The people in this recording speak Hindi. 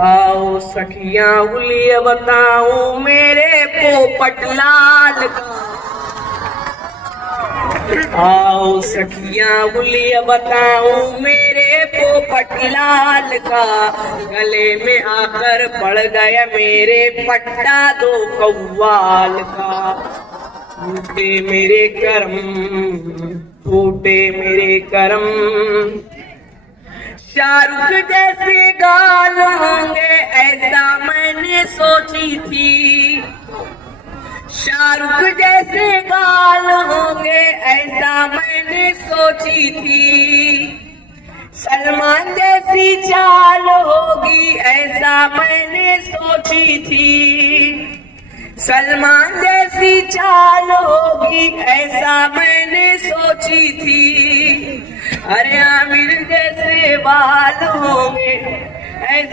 आओ सखियां हुलिया बताऊं मेरे पोपट लाल का। आओ सखियां हुलिया बताऊं मेरे पोपट लाल का। गले में आकर पड़ गया मेरे पट्टा दो कव्वाल का। टूटे मेरे कर्म, टूटे मेरे कर्म। शाहरुख जैसे गाल होंगे ऐसा मैंने सोची थी। शाहरुख जैसे गाल होंगे ऐसा मैंने सोची थी। सलमान जैसी चाल होगी ऐसा मैंने सोची थी। सलमान जैसी चाल होगी ऐसा मैंने सोची थी। अरे आमिर जैसे बाल होंगे ऐसा